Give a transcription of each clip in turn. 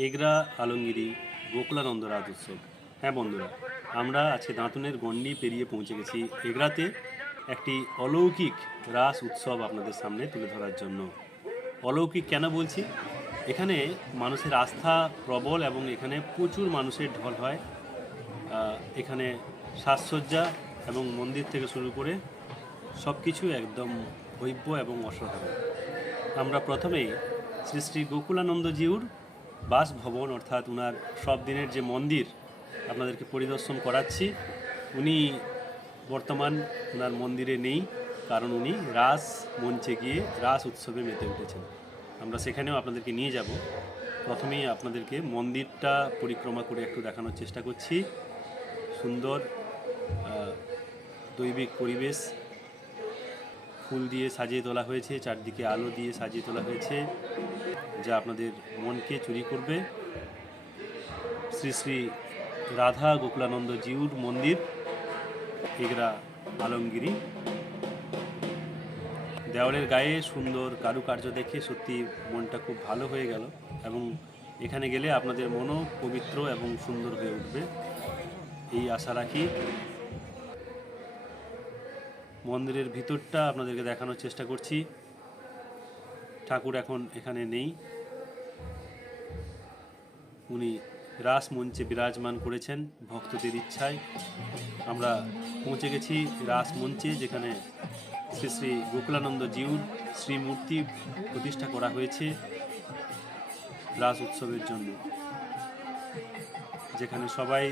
এগরা আলমগিরি গোকুলানন্দ রাজ উৎসব হ্যাঁ বন্ধুরা, আমরা আজকে দাঁতনের গণ্ডি পেরিয়ে পৌঁছে গেছি এগরাতে একটি অলৌকিক রাস উৎসব আপনাদের সামনে তুলে ধরার জন্য। অলৌকিক কেন বলছি? এখানে মানুষের আস্থা প্রবল এবং এখানে প্রচুর মানুষের ঢল হয়। এখানে সাজসজ্জা এবং মন্দির থেকে শুরু করে সব কিছু একদম ভৈব্য এবং অসাধারণ। আমরা প্রথমেই শ্রী শ্রী গোকুলানন্দজিউর বাসভবন, অর্থাৎ উনার সব দিনের যে মন্দির আপনাদেরকে পরিদর্শন করাচ্ছি, উনি বর্তমান ওনার মন্দিরে নেই, কারণ উনি রাস মঞ্চে গিয়ে রাস উৎসবে মেতে উঠেছেন। আমরা সেখানেও আপনাদেরকে নিয়ে যাব। প্রথমেই আপনাদেরকে মন্দিরটা পরিক্রমা করে একটু দেখানোর চেষ্টা করছি। সুন্দর দৈবিক পরিবেশ। ফুল দিয়ে সাজিয়ে তোলা হয়েছে, চারদিকে আলো দিয়ে সাজিয়ে তোলা হয়েছে। যা আপনাদের মনকে চুরি করবে? শ্রী শ্রী রাধা গোকুলানন্দ জিউর মন্দির, এগরা, আলমগিরি। দেওয়ালের গায়ে সুন্দর কারুকার্য দেখে সত্যি মনটা খুব ভালো হয়ে গেল এবং এখানে গেলে আপনাদের মনও পবিত্র এবং সুন্দর হয়ে উঠবে। এই আশা রাখি মন্দিরের ভিতরটা আপনাদেরকে দেখানোর চেষ্টা করছি। ঠাকুর এখন এখানে নেই। উনি রাস মঞ্চে বিরাজমান করেছেন ভক্তদের ইচ্ছায়। আমরা পৌঁছে গেছি রাস মঞ্চে, যেখানে শ্রী শ্রী গোকুলানন্দ জিউর শ্রীমূর্তি প্রতিষ্ঠা করা হয়েছে রাস উৎসবের জন্য। যেখানে সবাই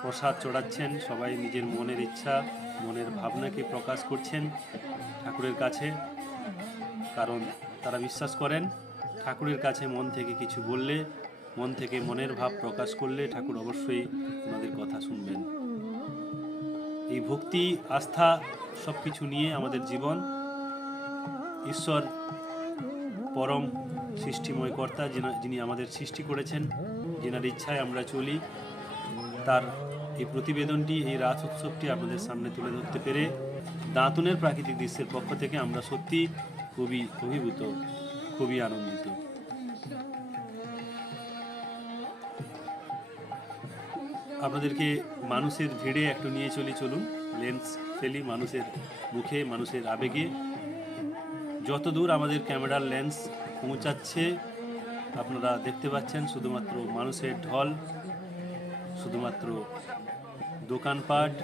প্রসাদ চড়াচ্ছেন, সবাই নিজের মনের ইচ্ছা, মনের ভাবনাকে প্রকাশ করছেন ঠাকুরের কাছে। কারণ তারা বিশ্বাস করেন, ঠাকুরের কাছে মন থেকে কিছু বললে মন থেকে মনের ভাব প্রকাশ করলে ঠাকুর অবশ্যই আমাদের কথা শুনবেন। এই ভক্তি, আস্থা সব কিছু নিয়ে আমাদের জীবন, ঈশ্বর পরম সৃষ্টিময় কর্তা যিনি- আমাদের সৃষ্টি করেছেন, যেনার ইচ্ছায় আমরা চলি, তার এই প্রতিবেদনটি, এই রাস উৎসবটি আপনাদের সামনে তুলে ধরতে পেরে দাঁতনের প্রাকৃতিক দৃশ্যের পক্ষ থেকে আমরা সত্যি খুবই অভিভূত, খুবই আনন্দিত। আপনাদেরকে মানুষের ভিড়ে একটু নিয়ে চলি চলুন। লেন্স ফেলি মানুষের মুখে, মানুষের আবেগে। যত দূর আমাদের ক্যামেরার লেন্স পৌঁছাচ্ছে, আপনারা দেখতে পাচ্ছেন শুধুমাত্র মানুষের ঢল, শুধুমাত্র দোকানপাট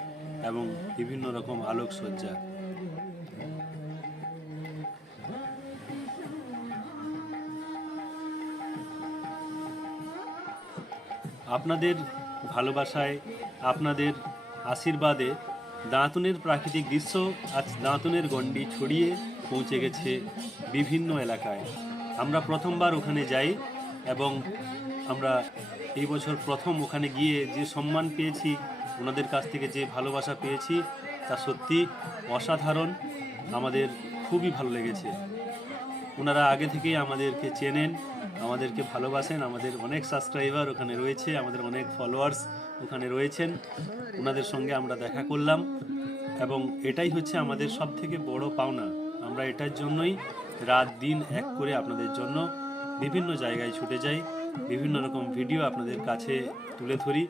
এবং বিভিন্ন রকম আলোকসজ্জা। আপনাদের ভালোবাসায় আপনাদের আশীর্বাদে দাঁতনের প্রাকৃতিক দৃশ্য আজ দাঁতনের গণ্ডি ছড়িয়ে পৌঁছে গেছে বিভিন্ন এলাকায়। আমরা প্রথমবার ওখানে যাই এবং আমরা এই বছর প্রথম ওখানে গিয়ে যে সম্মান পেয়েছি, ওনাদের কাছ থেকে যে ভালোবাসা পেয়েছি, তা সত্যি অসাধারণ। আমাদের খুবই ভালো লেগেছে। ওনারা আগে থেকেই আমাদেরকে চেনেন। আমাদেরকে ভালোবাসেন, আমাদের অনেক সাবস্ক্রাইবার ওখানে রয়েছে, আমাদের অনেক ফলোয়ার্স ওখানে রয়েছেন। ওনাদের সঙ্গে আমরা দেখা করলাম এবং এটাই হচ্ছে আমাদের সব থেকে বড় পাওনা। আমরা এটার জন্যই রাত দিন এক করে আপনাদের জন্য বিভিন্ন জায়গায় ছুটে যাই, বিভিন্ন রকম ভিডিও আপনাদের কাছে তুলে ধরি।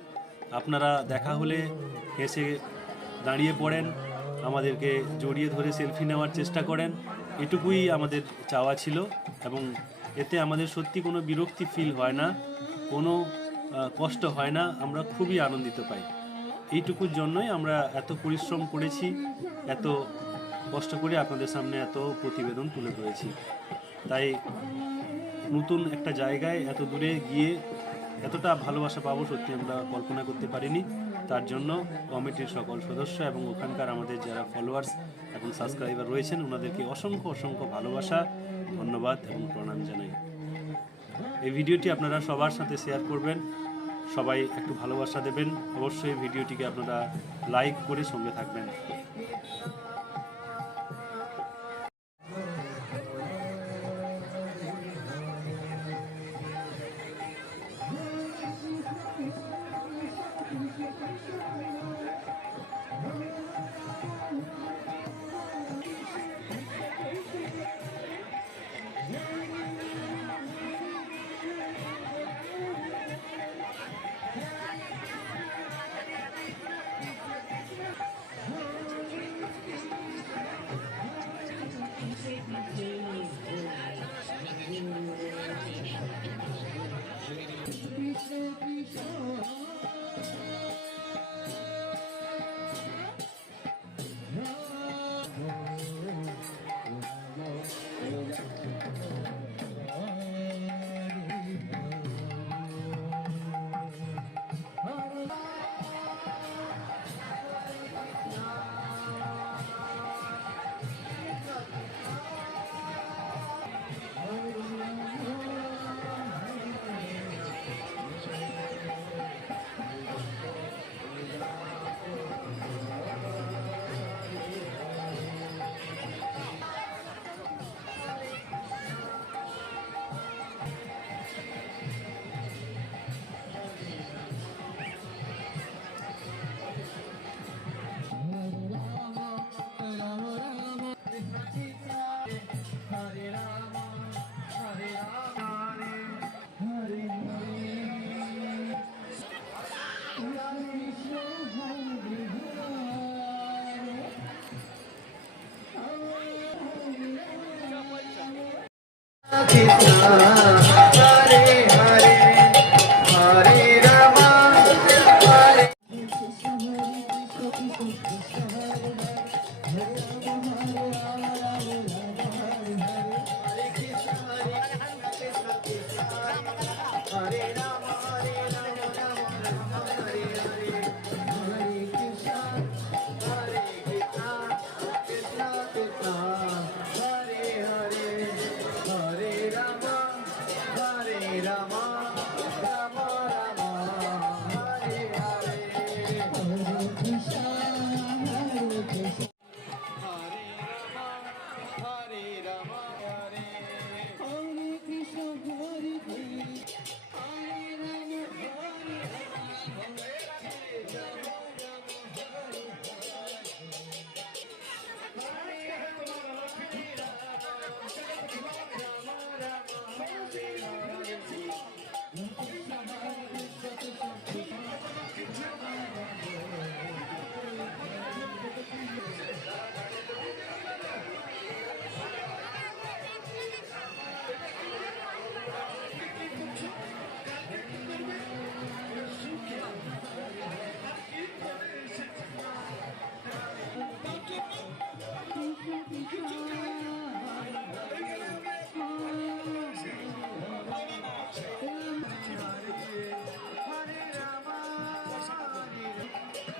আপনারা দেখা হলে হেসে দাঁড়িয়ে পড়েন, আমাদেরকে জড়িয়ে ধরে সেলফি নেওয়ার চেষ্টা করেন। এটুকুই আমাদের চাওয়া ছিল এবং এতে আমাদের সত্যি কোনো বিরক্তি ফিল হয় না, কোনো কষ্ট হয় না, আমরা খুবই আনন্দিত পাই। এইটুকুর জন্যই আমরা এত পরিশ্রম করেছি, এত কষ্ট করে আপনাদের সামনে এত প্রতিবেদন তুলে ধরেছি। তাই নতুন একটা জায়গায় এত দূরে গিয়ে এতটা ভালোবাসা পাবো সত্যি আমরা কল্পনা করতে পারিনি। তার জন্য কমিটির সকল সদস্য এবং ওখানকার আমাদের যারা ফলোয়ার্স এবং সাবস্ক্রাইবার রয়েছেন, ওনাদেরকে অসংখ্য অসংখ্য ভালোবাসা ধন্যবাদ এবং প্রণাম জানাই। এই ভিডিওটি আপনারা সবার সাথে শেয়ার করবেন। সবাই একটু ভালোবাসা দেবেন। অবশ্যই ভিডিওটিকে আপনারা লাইক করে সঙ্গে থাকবেন। কৃষ্ণ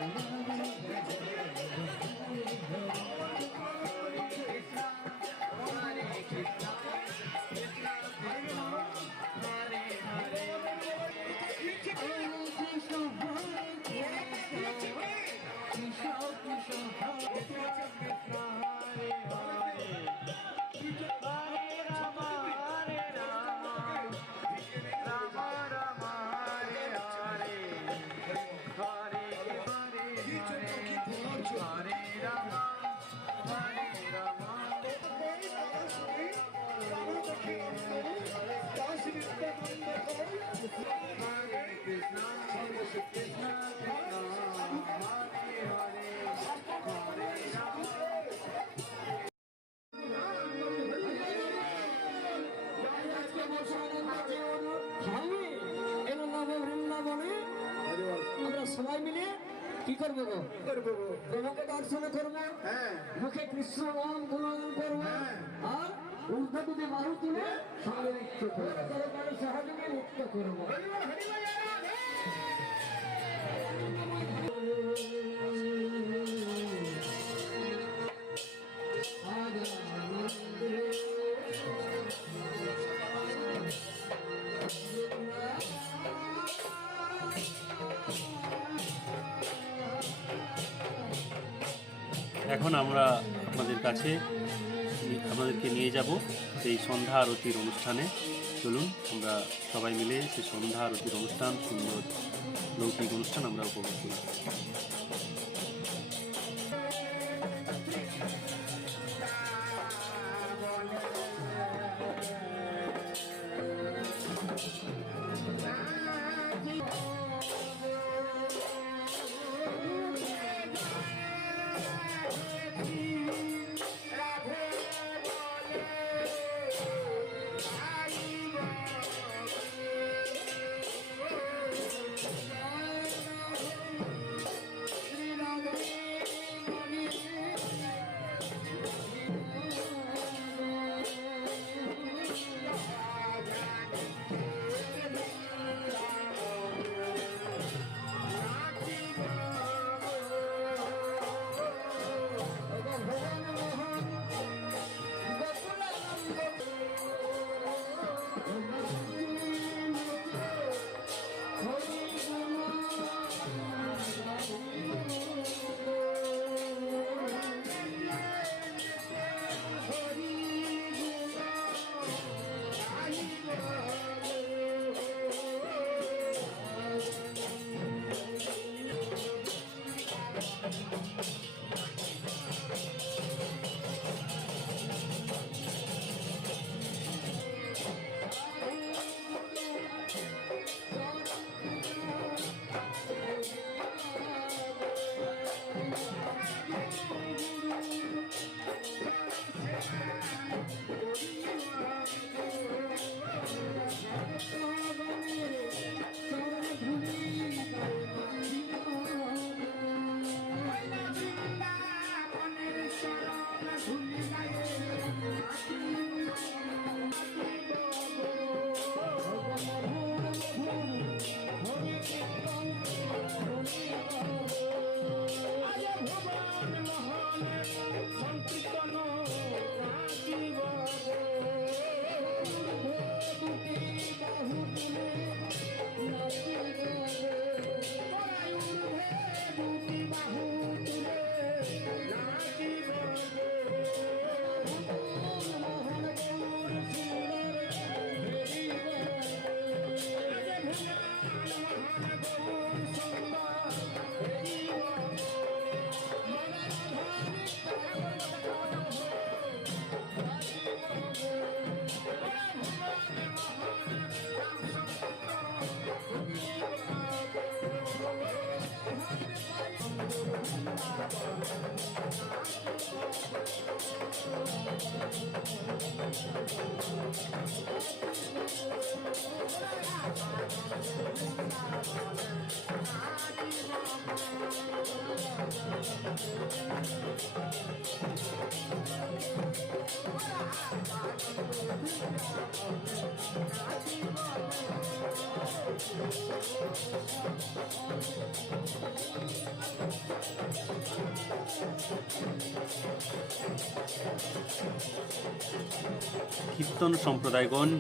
Mm-hmm. সবাই মিলে কি করব গো? প্রভুকে দর্শন করব মুখে কৃষ্ণ নাম গুণগান করব আর ঊর্ধ্ব তুমি মারু তুলে সঙ্গে মুক্ত করব। সহযোগে নৃত্য করব। কাছে আপনাদেরকে নিয়ে যাব সেই সন্ধ্যা আরতির অনুষ্ঠানে। চলুন, আমরা সবাই মিলে সেই সন্ধ্যা আরতির অনুষ্ঠান, সুন্দর লৌকিক অনুষ্ঠান আমরা উপভোগ করি। I'm কীর্তন সম্প্রদায়গণ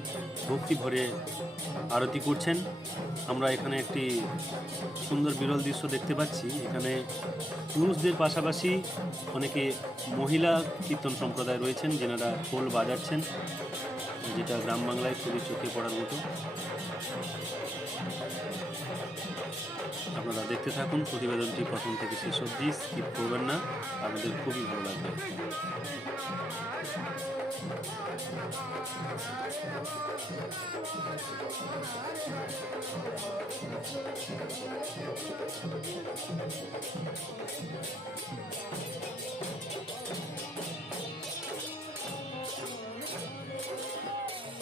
ভক্তি ভরে আরতি করছেন। আমরা এখানে একটি সুন্দর বিরল দৃশ্য দেখতে পাচ্ছি। এখানে পুরুষদের পাশাপাশি অনেকে মহিলা কীর্তন সম্প্রদায় রয়েছেন যেনারা খোল বাজাচ্ছেন। যেটা গ্রাম বাংলায় খুবই চোখে পড়ার মতো আপনারা দেখতে থাকুন, প্রতিবেদনটি প্রথম থেকে শেষ অব্দি স্কিপ করবেন না, আপনাদের খুবই ভালো লাগবে